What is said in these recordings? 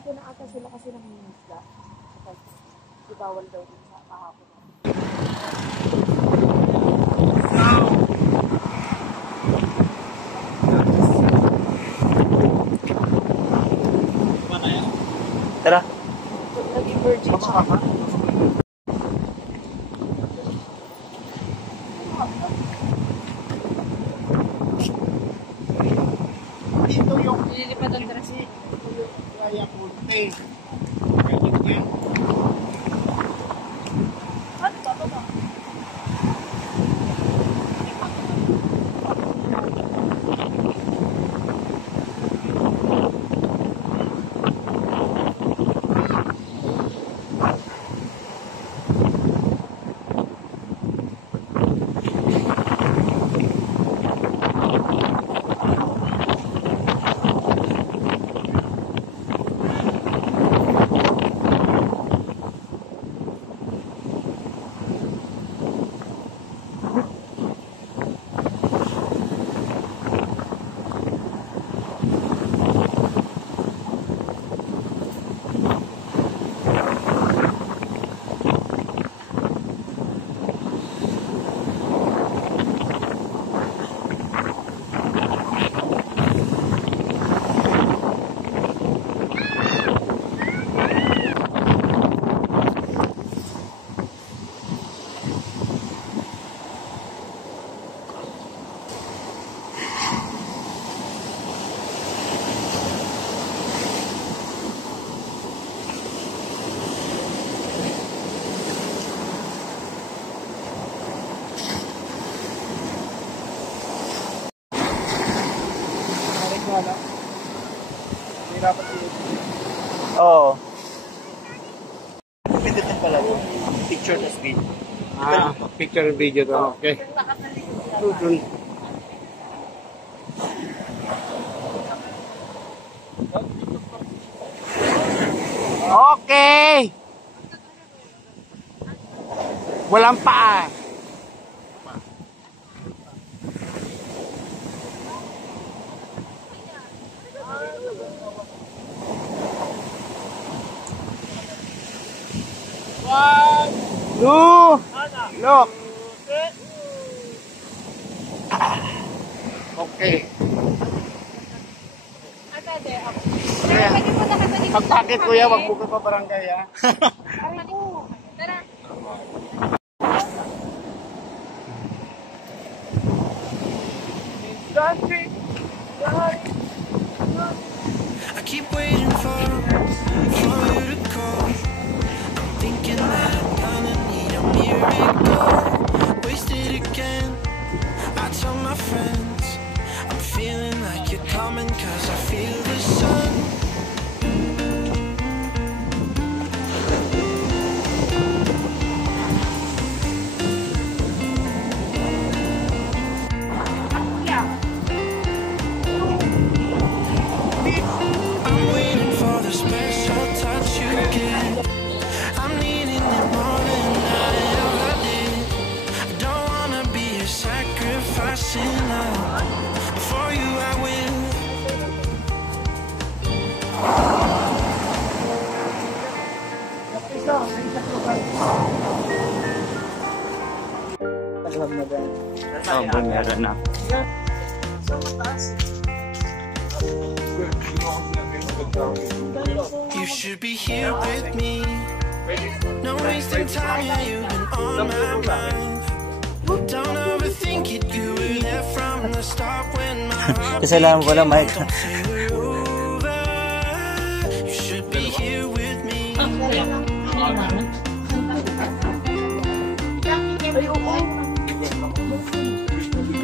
dito na ata sila kasi nangingisda. Kasi bawal daw din sa kahapon. Tara. Naging virgin siya. Dito yung Nililipad ang dress. kaya punte. Ano ba ba? Oo. Pindutin pala ito. Picture na video. Picture and video to. Okay. Okay. Walang paa. One, two, look. Okay. Pagpakit kuya, wag po ka pa barangay ha. I keep waiting for you to call. I'm thinking that I'm gonna need a miracle. Wasted again. I tell my friends I'm feeling like you're coming 'cause I feel the sun. I'm waiting for the special touch you get. I'm needing it more than I ever did. I don't wanna be a sacrificing love. For you I will. Oh, meron na. You should be here with me. No wasting time, yeah, you've been on my mind. Don't overthink it, you were there from the start when my heart Kasalanan ko lang, Mike. don't say we're over. You should be here with me.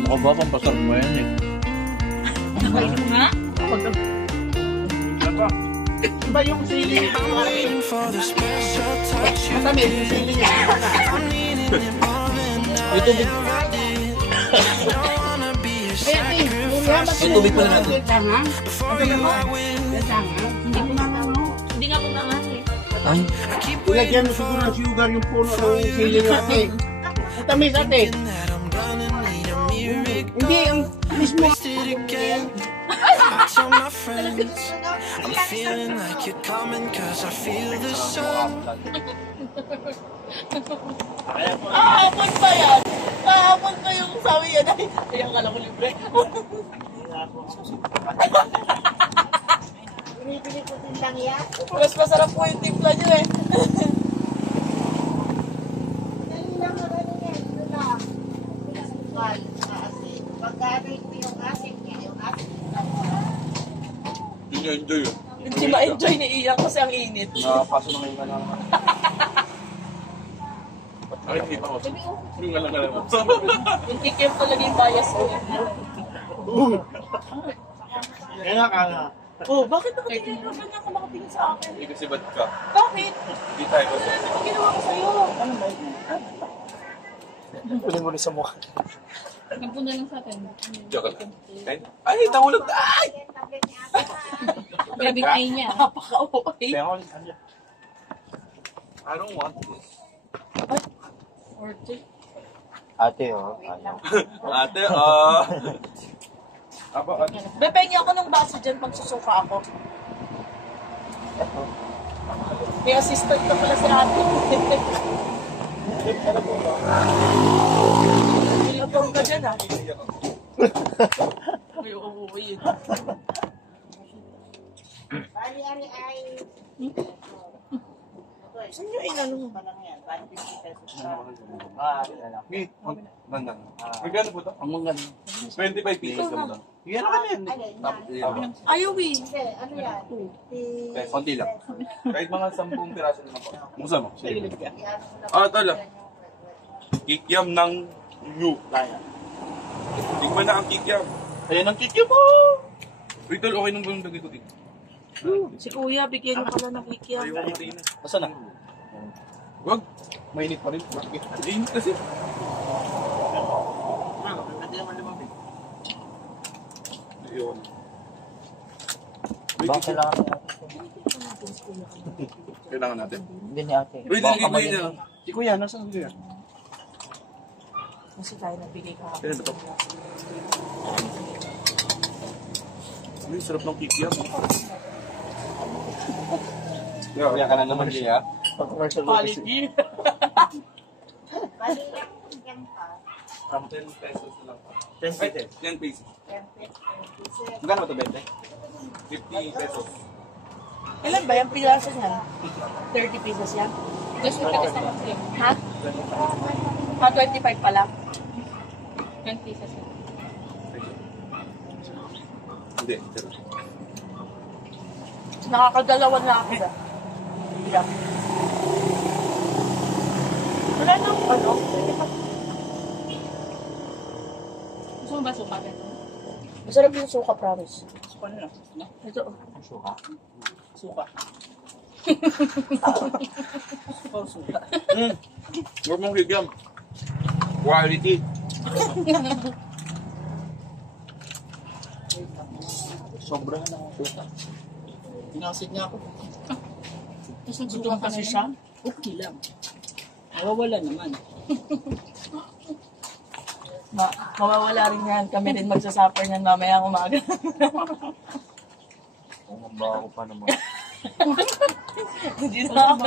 Ako ba, pampasar mo yan eh. Iba yung sili. I'm waiting for the special touch you Matamit yung sili niya. I'm needing it more than I ever did. Don't wanna be a sacrifice. Yung tubig pala natin. For you I will. Hindi nga po nangasli. Ay, I keep Ilagyan waiting mo for siguro ng sugar yung puno ng sili niya ate. Matamis ate. that I'm gonna need a miracle. Hindi, ang mismo. Wasted again. I tell my friends I'm feeling like you're coming cause I feel the sun. Kahapon pa yan. Kahapon pa yung sabi yan. Ay, kaya kala ko libre. Binibili ko din lang yan. Mas masarap po yung timpla nyo eh. Dali lang na gano'n yan. Ito lang. Pinasukal. Asin. Pagkanoy ko yung asin niya. Yung asin niya. Hindi niya enjoy yun. Hindi ma-enjoy ni Ian kasi ang init. Nakapaso na ngayon ka lang. Ay, hindi pa ako. Yung nga lang ka lang. Yung kikim talaga yung bias ko. Kaya ka na. Oh, bakit nakatingin ka? Ganyan ka makatingin sa akin. Hindi kasi bad ka. Bakit? Hindi tayo ba? Ano ba ginawa ko sa'yo? Ano ba? Uling-uling sa mukha. Nagpuna lang sa atin. Joke lang. Ay, nahulog na! Ay! Grabe ay niya. Napaka-okay. Kaya ko, I don't want this. Orte. ate, oh. Ayaw. Ate, Aba, ate. Bepengi ako ng baso dyan pag susuka ako. May assistant ka pala si ate. Ilapang ka dyan ah. Ay, uuwi yun. Bali-ari ay... Saan nyo inano mo? Palang yan. Bali 50 pesos. Wait, bandang. Magkano po ito? Ang mga 25 pesos lang ito. Yan ka na yan. Alin, yan. Ayaw eh. Hindi, ano yan? Konti lang. Kahit mga 10 piraso naman po. Musa mo? I-ano ko lang. Ah, tala. Kikiam ng new. Tigman na ang kikiam. Ayan ang kikyo mo. Wait, tol, okay nang gawin dito dito. Si kuya, bigyan mo ka lang ng wiki yan. Ayaw ko rin na. Asa na? Wag. Mainit pa rin. Mainit kasi. Ayun. Wait, Baka kailangan na kailangan natin. Hindi ni ate. Wait, Baka nalagay ko mali- yun. Si Kuya, nasa ang Kuya? Kasi tayo nagbigay ka. Kailan ba ito? Ay, sarap ng kikiam. Kuya ka na naman siya. Pag-commercial Quality. Bali yan pa. 10 pesos na lang. 10 pesos. 10 pesos. 10 pesos. Magkano ba ito, 20? 50 pesos. Ilan ba yung piraso niyan? 30 pesos yan? Just with the stomach cream. Ha? Ha, 25 pala. 10 pieces lang. Hindi, zero. Nakakadalawan na ako na. Yeah. Wala nang ano? Gusto mo ba suka ganito? Masarap yung suka, promise. Suka na lang. Ito. Suka. Suka. Huwag mong kikiam. Quality. Sobra na ako. Suka. Tinasid niya ako. Tapos Gusto nagsuka kasi siya? Okay lang. Nawawala naman. Mawawala rin yan. Kami rin magsasuffer niyan mamaya umaga. Umamba ako pa naman. Hindi na ako.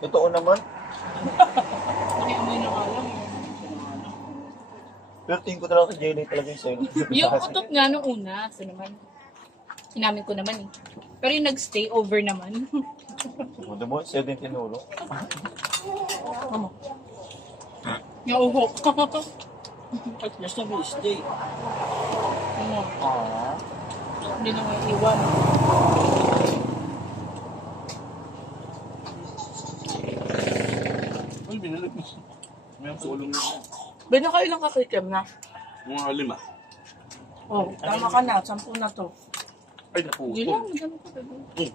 Totoo naman. Nakiamoy na alam. Pero tingin ko talaga kay Jelly talaga yung sa'yo. Yung utot nga nung una, so naman, sinamin ko naman eh. Pero yung nag-stay over naman. Budo mo, sa'yo din tinuro. Ano? Yung uhok. At least na may stay. Ano, Ah. hindi na may iwan. Ay, binalag mo. May sulong na. Bino kayo lang kakikim na. Mga 5. Oh, tama ka na. 10 na to. Ay, Hindi naputo. lang, madami ko bebe.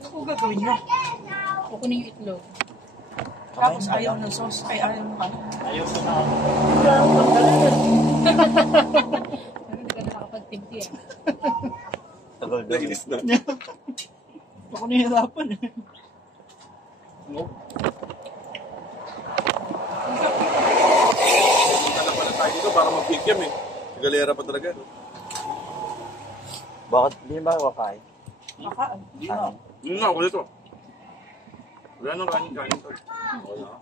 Ano ko gagawin niya? Kukunin yung itlog. Tapos ayaw ng sauce. Ay, ayaw ng ano. Ayaw ko na ako. Pero hindi ka nakakapag Timpi ah. Tagal daw. Nainis na. Ako nahihirapan eh. Punta na pala tayo dito para mag-pick eh. Galera pa talaga. No? Bakit hindi ba kakain? Makaan. Yun na ako dito. Wala nang kanin-kanin to. Wala.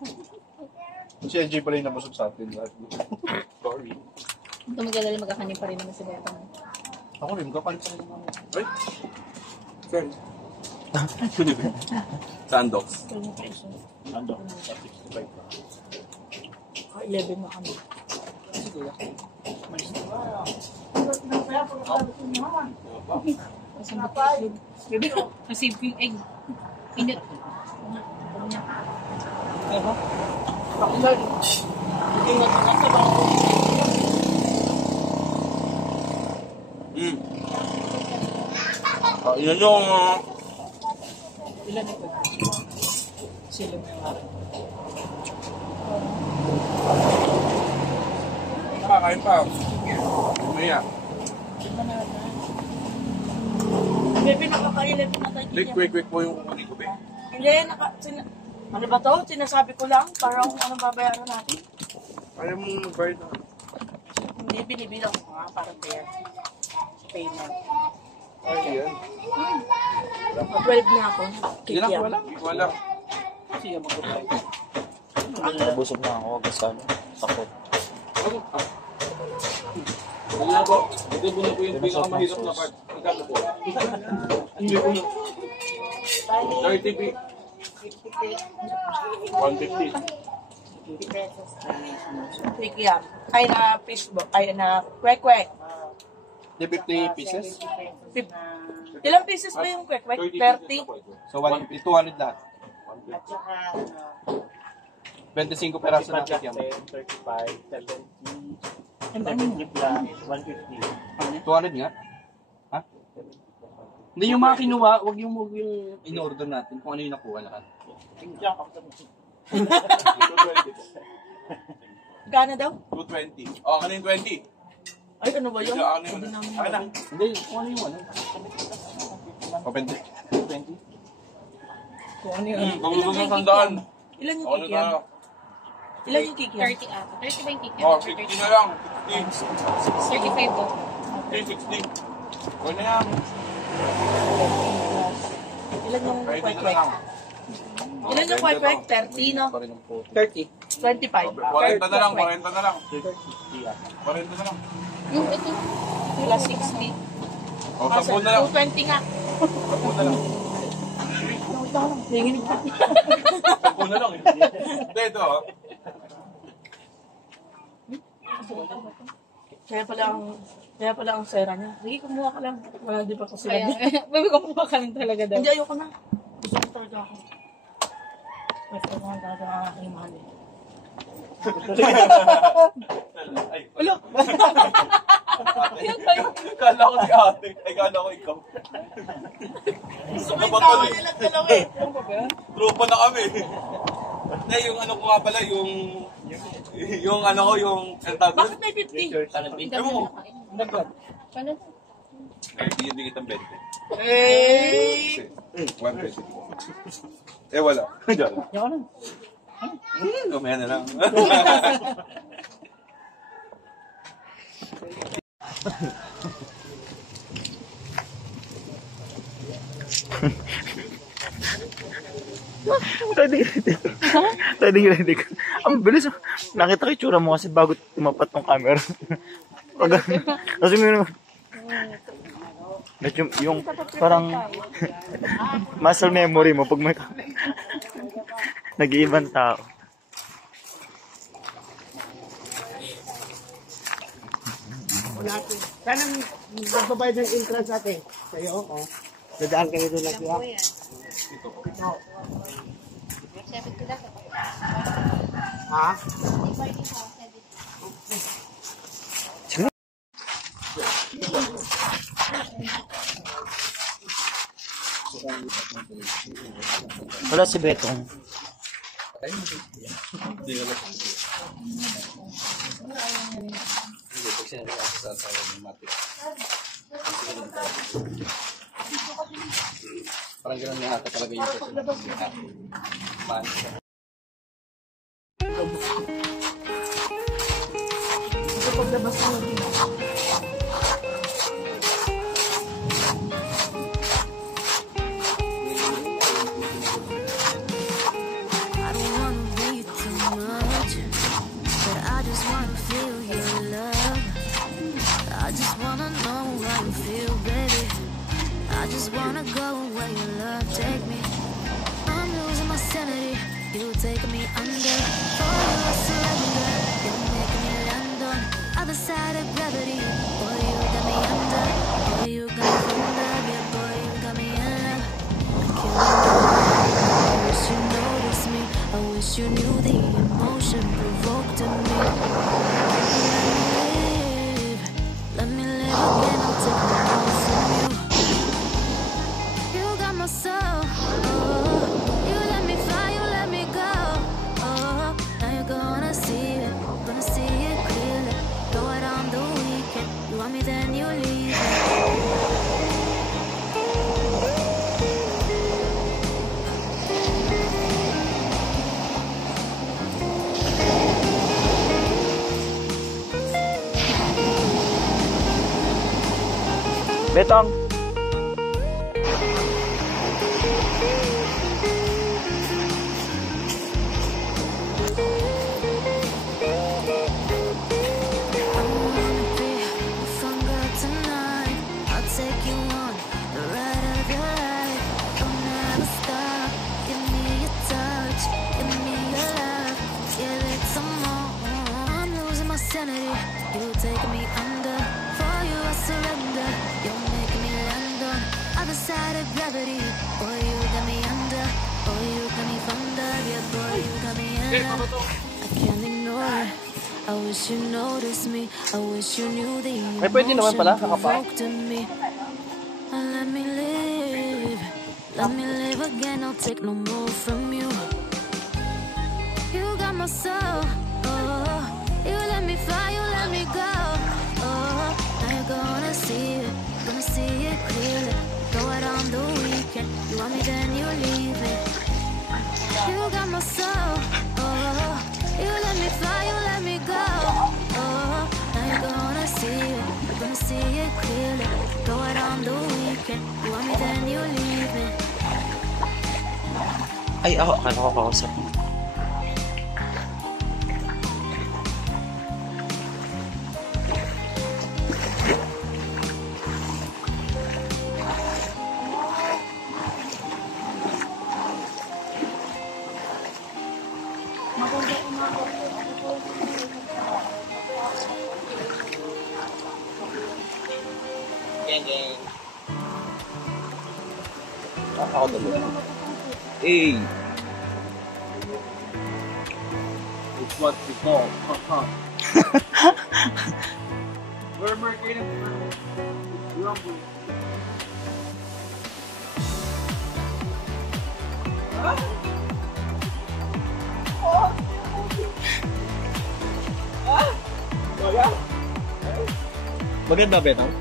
Si NJ pala yung nabusog sa atin. Sorry. Ito magagali magkakanin pa rin naman si Beto. Ako rin, kakalit pa rin naman. Ay. Saan? Sandox. Pero mo presyo. Ando, 65 pa. 11 na kami. Kasi yung egg. Init. Diba? Pakilan. Ingat ka sa bangko. Yun yung... Ilan ito? Sila. Kain pa. Maya. Bebe, nakakailan na tayo. Quick po yung kukunin ko, be. Hindi, ano ba to? Sinasabi ko lang para kung anong babayaran natin. Kaya mong mag-bayad na. Hindi, binibilang ko nga para fair. Payment. Ay, yan. 12 na ako. Sige lang, wala. Wala. Sige, mag-12. Nabusog na ako kasi ano, sakot. Wala po. Ito po na po yung pinakamahirap na part. Magkano po? Hindi po na. 30p. 150. 50 pesos. Kikiam. Ay na Facebook. Ay na kwek-kwek. Di 50 pieces? Ilang pieces ba yung kwek-kwek? 30? So 200 lahat. At saka, 25 peraso na kikiam. 35, 70, Ano ba yun? 150. 200 nga? Ha? Hindi yung mga kinuha, wag yung in-order natin kung ano yung nakuha lahat. Gana daw? 220. Oh, ano yung 20? Ay, ano ba yun? Ano yun? Ano na? Hindi, kung ano yung ano. Open 20. Kung ano yun? Pagulog ng sandaan. Ilan yung Ano kikiam? na? Ilan yung kikiam? 30 ata. 30 ba yung kikiam? Oh, 60 na lang. 35 to. 60. 60. Kung na yan. Ilan yung 30 na kwek-kwek? lang. Ilan yung kwek-kwek? 30, no? Pa rin ang puto. 30. 25. 40 na lang, 40 na lang. 40 na lang. Yung ito. Plus 60. O, 10 na lang. 220 nga. 10 na lang. Nanginig pa. 10 na lang eh. Hindi, ito oh. Kaya pala ang sera niya. Sige, kumuha ka lang. Wala di pa sa sila. Kaya, baby ko pa ka talaga daw. Hindi, ayoko na. Gusto ko talaga ako. Mas ko nga talaga ang aking mahal eh. Wala. Kala ko si ate. Ay, kala ko ikaw. Gusto ko yung tawa nilang dalawa eh. Tropa na kami. Hindi, yung ano ko nga pala, yung ano ko, yung entagos. Bakit may 50? Hindi mo nakain. Paano? Hindi kitang 20. Eh! 120. Eh, wala. Diyan. Yan ano? Lumaya na lang. Ready ko. Ang bilis. Nakita ko yung tsura mo kasi bago tumapat ng camera. Kasi yung parang muscle memory mo pag may nag-iibang tao. Sana magbabayad ng entrance natin. Sa'yo, oh. Dadaan kayo doon lagi, ha? Ha? Wala si Betong. sinabi ako sa asawa ni Matik. Parang gano'n nga ata talaga yung personality. Manik siya. Paglabas mo din. I don't wanna be too much, but I just wanna feel your love. I just wanna know how you feel, baby. I just wanna go where your love take me. I'm losing my sanity, you take me under. For you I surrender, you're making me land on other side of gravity. Boy, you got me under. Boy, you got me under. Yeah, boy, you got me in love. I wish you noticed me. I wish you knew the emotion provoked in me. Let me live again. I'll take my love from you. You got my soul. Oh, you let me fly. You let me go. Oh, now you're gonna see it. Gonna see it clearly. Go out on the weekend. You want me, then you leave me. Betong. You take me under. For you I surrender. You're making me land on other side of gravity. Boy, you got me under. Boy, you got me thunder. Yeah, boy, you got me under. I can't ignore it. I wish you noticed me. I wish you knew the Ay, pwede naman emotion pala, nakapa. provoked in me. Let me live. Let me live again. I'll take no more from you. You got my soul. Oh, you let me fly. You let me go. Oh, now you're gonna see it. Gonna see it clearly. Go out on the weekend. You want me, then you leave me. You got my soul. Oh, you let me fly. You let me go. Oh, now you're gonna see it. You're gonna see it clearly. Go out on the weekend. You want me, then you leave me. Ay, ako. Akala ko kausap mo. Ako dalawa. Hey! It's what we call, Murmur kayo ng rumble. Maganda, Betong?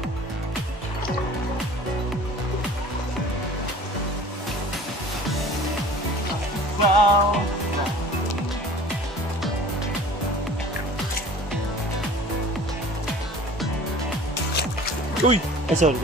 Wow! Uy! Ay, sorry.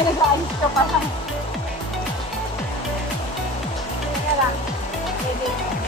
kami nag-aalis ka pa lang. Teka lang. Pwede.